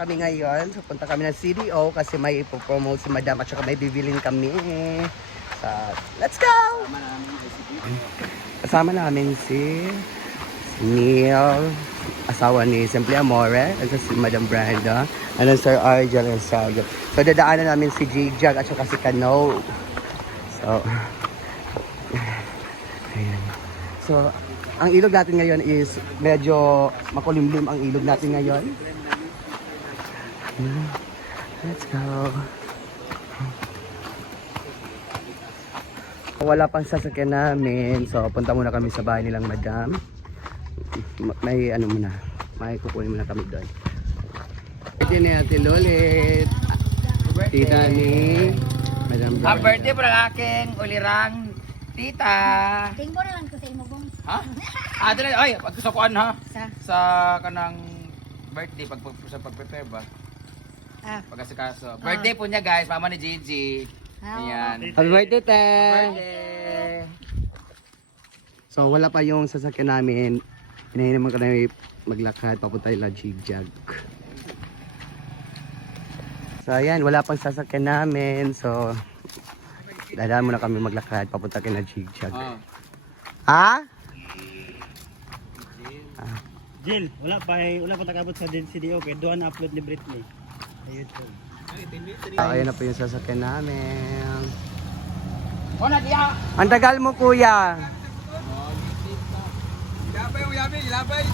kami ngayon. So, punta kami ng CDO kasi may ipopromote si Madam at saka may bibilin kami. So, let's go! Kasama namin si Neil, asawa ni Simply Amore, at si Madam Brenda, and then Sir Arjel and Sergio. So, dadaanan namin si Jigjag at saka si Kano. So, ayan. So, ang ilog natin ngayon is medyo makulimlim ang ilog natin ngayon. Let's go. Wala pang sasakyan namin. So, punta muna kami sa bahay nilang Madam. May ano muna. May kukunin muna kami doon. Ito na natin ulit. Tita ni Madam Brenda. Happy birthday po ng aking ulirang tita. Tingko na lang ko sa imo bong. Ha? Doon na, ay, pagkasakuan ha? Sa? Sa kanang birthday, sa pag-prepare ba? Pagkasikaso. Birthday po niya guys, mama ni Gigi. Ayan. Happy birthday, te! Birthday! So, wala pa yung sasakyan namin. Inahin naman ka na maglakad. Papunta yung Jigjag. So, ayan. Wala pang sasakyan namin. So, dadaan muna kami maglakad. Papunta kay Jigjag. Oh. Ha? Jill, wala pa takabot sa CDO kaya doon na-upload ni Britney sa YouTube. Ayan na po yung sasakyan namin. O na diya! Ang tagal mo, kuya. Ilabay!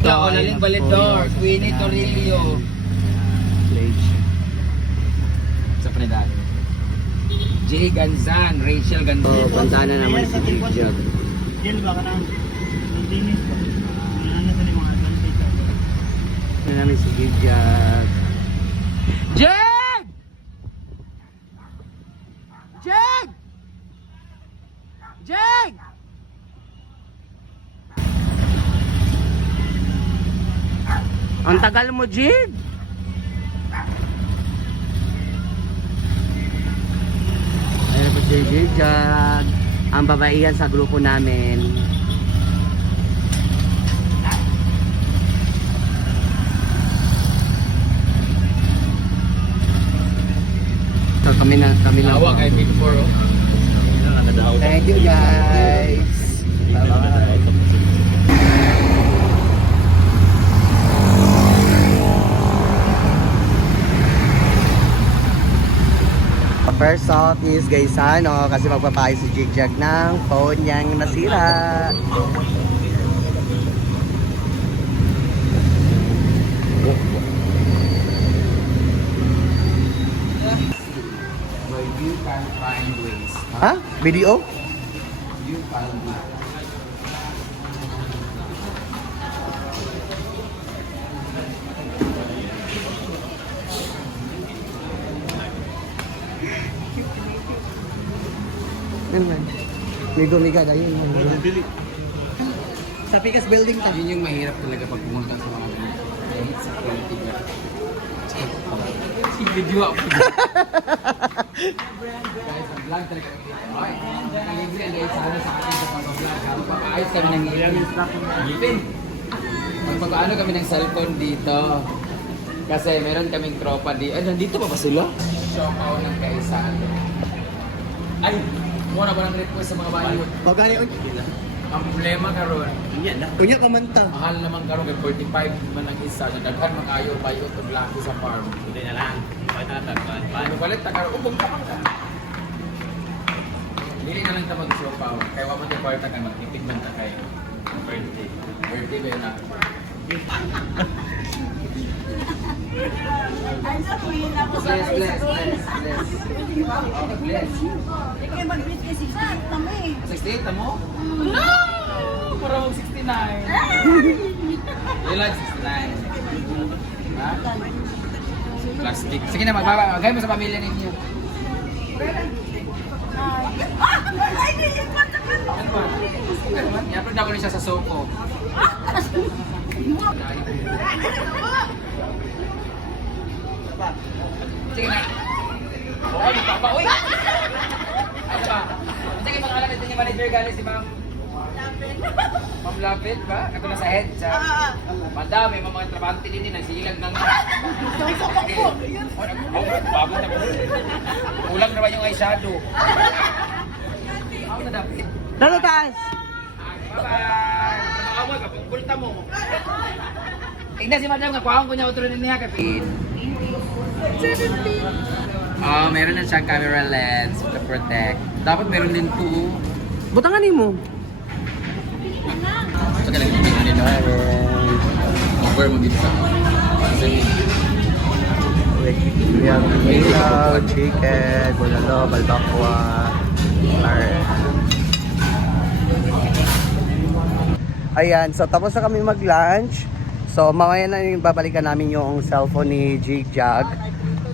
Ito, Laling Balidor, Queenie Torrillo. Sa Panidad. Jay Ganzan, Rachel Ganzan. Punta na naman si Jigjag. Jill, baka na linis ko. Ano sa mga advantage? Punta namin si Jigjag. Jag! Jag! Jag! Ang tagal mo, Jig. Ayan po si Jigjag. Ang babaihan sa grupo namin. So kami na. Awa kay Big Four, oh. Thank you, guys. Bye-bye. First stop is Gaisano kasi magpapahay si Jigjag ng phone niyang nasira. Where you can find ways. Ha? Video? You find ways. Ano man? Migo-miga kayo. Sa Pikas Building ta. Yun yung mahirap talaga pag pumunta sa mga sa quality na. Si video ako. Guys, ang vlog talaga. Ay, libre ang guys sana sa akin sa pag-vlog. Magpapaayos kami ng ngipin. Magpapaano kami ng cellphone dito. Kasi meron kaming tropa di. Ay, nandito pa ba sila? Shout out ng kaisan. Ay, muna ba ng request sa mga bayo? Pagani Ang problema karon, Kunya ka man ta. mahal naman karon kay 45 man ang isa, daghan man kayo bayo ug laki sa farm. Hindi na lang. Paano balik ta karon ubog ka man ka. Dili na lang ta mag-sopa. Kay wa man di kwarta kan magtipid man ta kayo. Birthday. Birthday ba yun na? Bless. Ikaw mag-reach kasi sa tami. 68 ta mo? No! Para mag 69. Ilan 69? Ha? Plastic. Sige na, magbagay mo sa pamilya ninyo. Ay, hindi yung patakan mo. Ano ba? I-upload na ko rin siya sa Soko. Sige na. Oo, nagpapa. Uy! Ano ba? Sige, pangalan nito yung manager galing si Ma'am. Ma'am Lapid ba? Ako na sa head siya. Madami, mga trabante din din, nagsilag ng... Kulang naman yung eyeshadow. Ako na dapat. Lalo taas! Bye-bye! Makawal ka, pagpulta mo. Tingnan si madam, nakuhaan ko niya utro niya kapit. Meron na siyang camera lens to protect. Dapat meron din to. Butangan mo. So, kailangan yung tingnan nila. Over mo dito sa... We have ilaw, chicken, bulalo, balbakwa, ayan, so tapos na kami mag-lunch. So mamaya na yung babalikan namin yung cellphone ni Jigjag.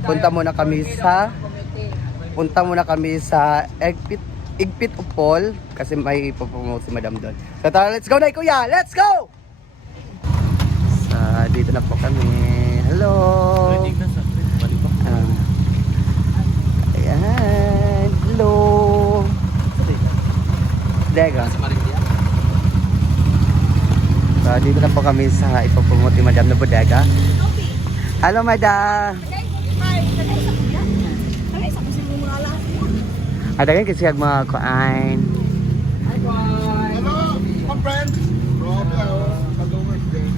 Punta muna kami sa Igpit Upol kasi may ipopromote si Madam doon. So tara, let's go na kuya! Let's go! Dito na po kami. Hello! Ayan. Hello! Dega. So, dito na po kami sa ipopromote ni Madam na bodega. Hello, Madam! Adagan kasi ang mga kuain. Hello, my friend. Rob, Adover's Day.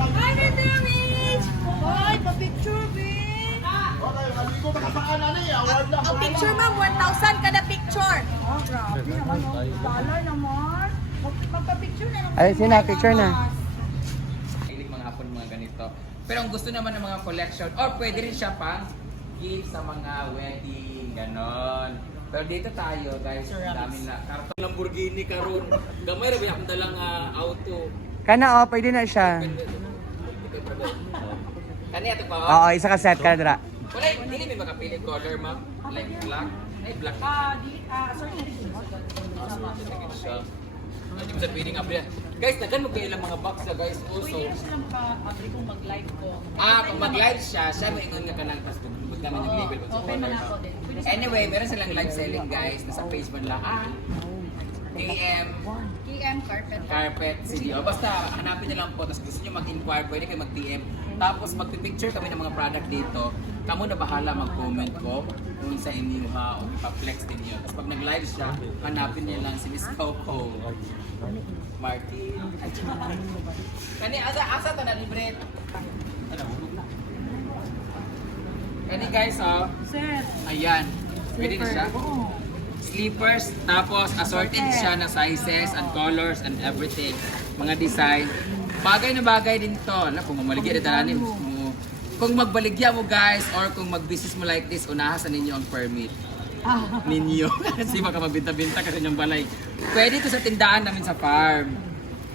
Hi, Dennis! Hoy, pa-picture, babe! Okay, maligo ka sa kanan eh. Award na. Ang picture, ma'am, 1,000 kada picture. Oh, grabe naman. Dollar naman. Magpa-picture na naman. Ay, sina, picture na. Hilig mga hapon mga ganito. Pero ang gusto naman ng mga collection, or pwede rin siya pang gift sa mga wedding, ganon. Pero dito tayo, guys, dami na. Karton Lamborghini karon. Gamay ra ba akong dalang auto. Kana, pwede na siya. Kani ato pa. Oo, isa ka set ka na. Wala, hindi may makapili color, ma'am. Like black. Ay, black. Sorry. Siya. Hindi mo sa pwedeng upload. Guys, nagan mo kayo lang mga box na guys. Also. Kung mag-live ko. Kung mag-live siya may ingon nga kanang tas bugod namin yung label. Okay man ako din. Anyway, meron silang live selling guys. Nasa Facebook lang. DM Carpet CDO. Basta hanapin niyo lang po. Tapos gusto niyo mag-inquire, pwede kayo mag-DM. Tapos magpipicture kami ng mga product dito. Kamu na bahala mag-comment ko kung sa inyo o ipa-flex din yun. Tapos pag nag-live siya, hanapin niyo lang si Miss Coco Martin. Kani, asa to na ni Brett? Kani guys, Sir. ayan. Pwede na siya. Slippers, tapos assorted siya na sizes and colors and everything. Mga design. Bagay na bagay din to. Kung mamaligya na tananin mo. Kung magbaligya mo guys, or kung mag-business mo like this, unahasan ninyo ang permit. Ninyo. Kasi baka mabinta-binta kasi yung balay. Pwede ito sa tindahan namin sa farm.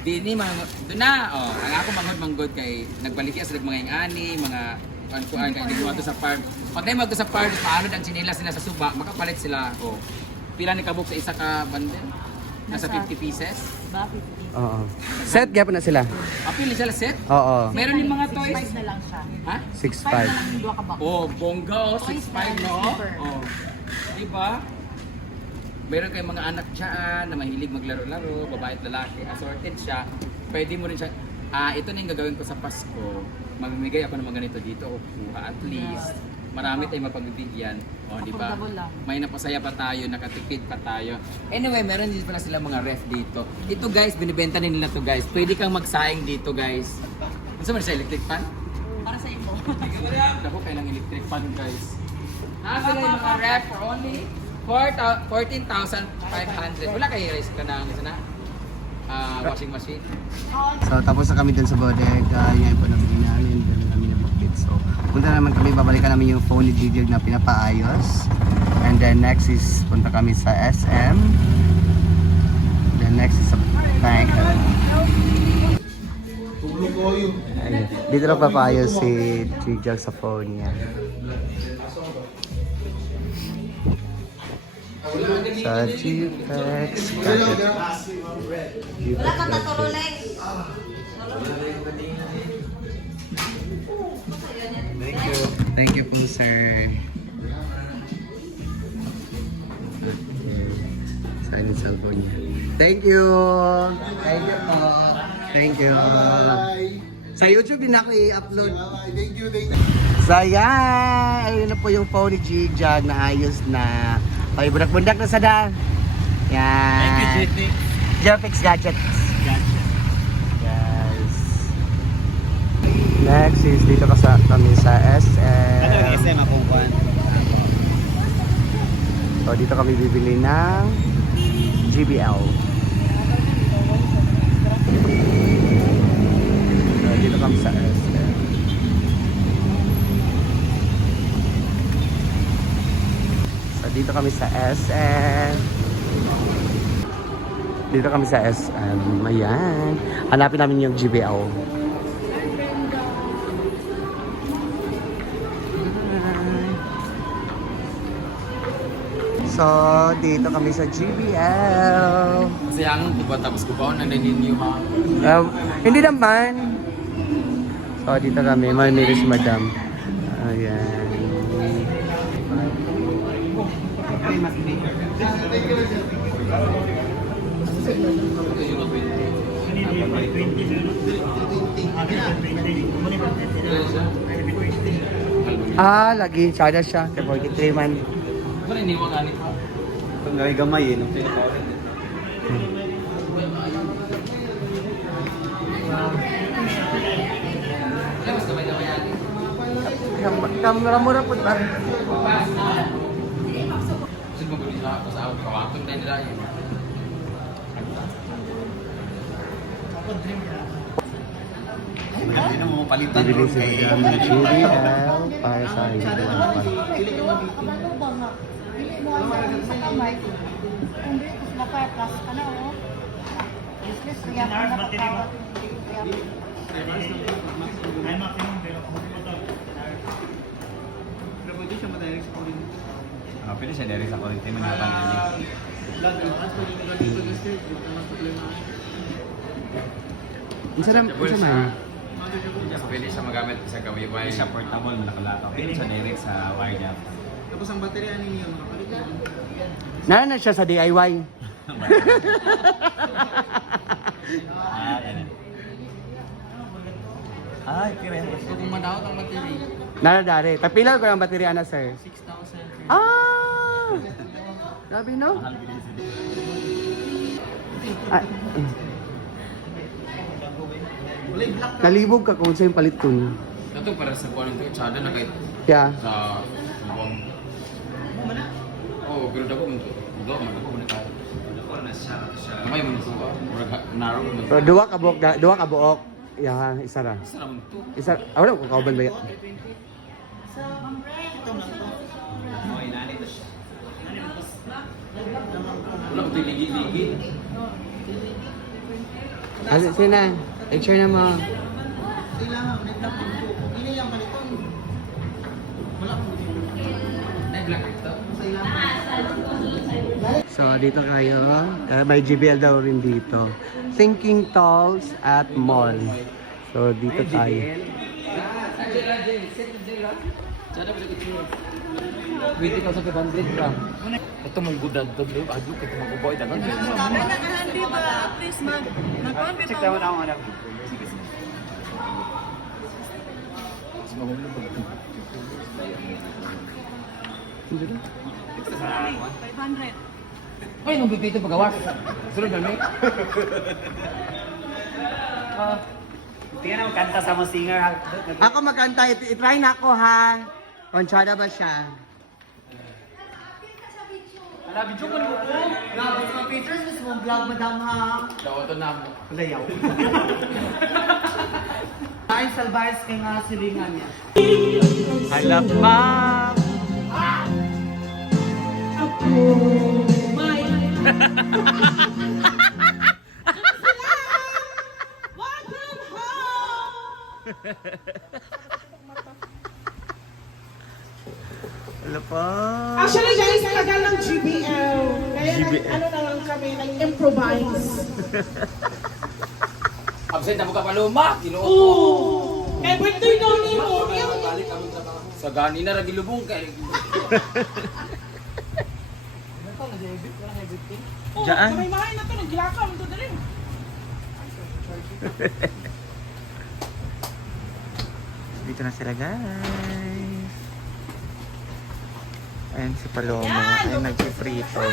Dini, doon na. Ang ako manghod-manghod kay nagbaligya sa mga ingani, mga kuan kay nagawa to sa farm. Pag na mag sa farm, paano ang chinelas nila sa suba, makapalit sila. Pila ni kabuk sa isa ka bundle? Nasa 50 pieces? Diba? 50. Oo. Set, gyapon na sila. Apil sila set? Oo. Meron din mga toys. 5 na lang siya. Ha? 6'5". Yung dua ka ba? Bongga 6'5 no? Diba? Meron kayong mga anak dyan na mahilig maglaro-laro, babae at lalaki, assorted siya. Pwede mo rin siya, ito na yung gagawin ko sa Pasko. Mamimigay ako ng mga ganito dito, o kuha at least. Marami tayong mapagbibigyan. Di ba? May napasaya pa tayo, nakatipid pa tayo. Anyway, meron din pala sila mga ref dito. Ito guys, binibenta din nila to guys. Pwede kang magsaing dito guys. Ano sa electric fan? Para sa imo. Ako kaya ng electric fan guys. Sila yung mga ref for only 14,500. Wala kayo risk ka na sana? Washing machine. So tapos na kami dun sa bodega, yan po nabili namin, dun kami nabukit. So punta naman kami, babalikan namin yung phone ni Gigi na pinapaayos. And then next is punta kami sa SM. Then next is sa bank. Tulog ko yun. Ayun. Dito na papaayos si Gigi sa phone niya. Sa G-Flex. Wala ka taturulay. Thank you po, sir. Okay. So, cellphone niya. Thank you! Thank you po. Thank you. Bye. Sa YouTube din ako i-upload. Bye. Thank you, thank you. So yan, ayun na po yung phone ni Jigjag na ayos na. Okay, budak-bundak na sada. Yan. Thank you, JT. Jeffix Gadgets. Gotcha. Yes. Next is dito kami sa SM. Ano yung SM akong kuhan? So dito kami bibili ng GBL. So dito kami sa SM. So dito kami sa SM. Dito kami sa SM. Ayan. Hanapin namin yung GBL. So, dito kami sa GBL. Kasi ang diba tapos ko ba na ninyo ha? Hindi naman. So, dito kami. Manilis Madam. Ayan. Lagi. Sada siya. Kaya 43 man. Ano iniwan nga pa? Kung gamay eh, nung pinapawin. Mas gamay-gamay yan. Kamera mo na po ba? Sino mo gulit na ako sa kawaton na nila yun? Hindi na mo palitan. Bibili si Madam ng GBL para sa inyo. Ay, maximum pero kung ito. Pero pwede siya madirect sa kurin. Pwede siya direct sa kurin. Tayo manabang niya. Isa man. Pwede siya magamit sa gawin Pwede siya portable, nakalataw. Pwede siya direct sa wire niya. Tapos ang baterya ninyo, makapalit na. Nara na siya sa DIY. Yan. Ay, kira yan. So kung manahot ang battery, Nara dare. Tapila ko ang baterya na, sir. 6,000. Sabi no? Ah. Nalibog ka kung sa'yo paliton. Ito para sa kuwan ito, tsada na kahit Kaya, sa buwang. Oo, pero dako mo ito. Dako mo na tayo. Kamay mo na suwa. Narrow mo. pero duwa ka buok. Ya, isa ra. Isa naman ito. Isa, wala ko kauban ba yan? Wala ko ito ligi-ligi. Ano, sina? Picture na mo. Na-black ito. So, dito kayo. May GBL daw rin dito. Thinking Talls at Mall. So, dito tayo. Tsada ba ito? 20,500 gram. Ito mong gudad to, bro. Adyo, kaya makuboy. Dagan. Nag-handi ba? Please, mag-convert Check naman ako anak. Hindi na. 500. Ay, nung bibito pagawas. Sunod na may. Tingnan mo kanta sa mga singer. Ako magkanta. Itry na ako, ha? Konsyada ba siya? Wala, video ko niyo po. Labas mga pictures, gusto mong vlog, madam ha. Daw ito na mo. Layaw. Ay, salbayas kay nga silingan niya. Halap, ma'am! Wala pa. Actually guys, tagal ng GBL. Kaya ano na lang kami, nag-improvise. Absent na mo ka paluma. Ginoo. Oo! Eh, birthday daw ni mo. Sa gani na ragilubong kay. Oh, Diyan. may mahay na to, naglakaw to dali. Dito na sila guys. Ayan si Paloma ay nagpiprito.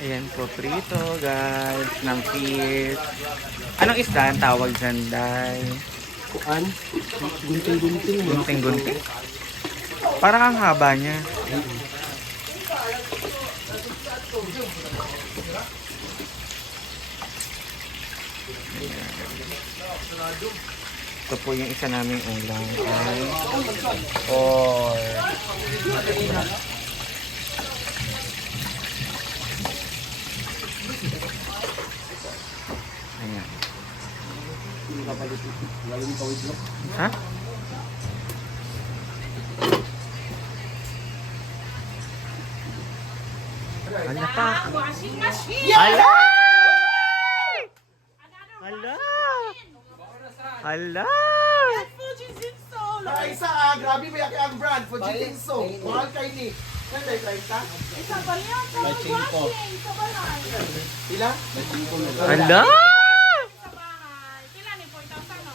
Ayan po prito guys ng fish. Anong isda ang tawag dyan, Day? Kuan? Gunting-gunting mo. Gunting-gunting? Parang ang haba niya. Ito po yung isa naming ulam ay ayan. Ha? Hala pa. Washing machine. Hala! Hala! Hala! Fujitsu. Ay, isa grabe may ang brand, Fujitsu. Mahal kay ni. Nanday, 30? Isa pa yan. Washing. Isa pa lang. Ilan? Hala! Sa bahay. Pila ni 4,000 no?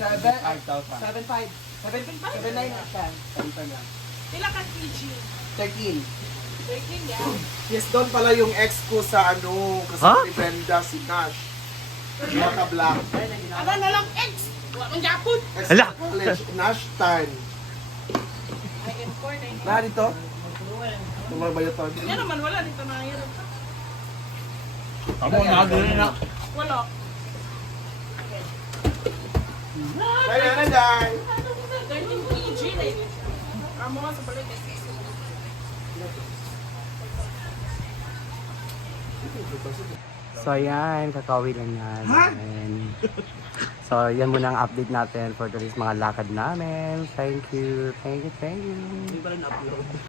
7.5. Pila ka kg? 13. 13 yan. Yes, doon pala yung ex ko sa ano, kasama ni Brenda, si Nash. Maka Black. Ano na lang ex? Wala mong japon. Ex Hala! college, Nash Tan. Ay, M4 na yun. Na dito? Tumabayot to. Yan naman, wala dito na yun. Amo na na. Wala. Kaya na, Day. 13 kg na yun. Amo nga sa balik. So ayan, kakauwi lang namin. So yan muna ang update natin for today's mga lakad namin. Thank you.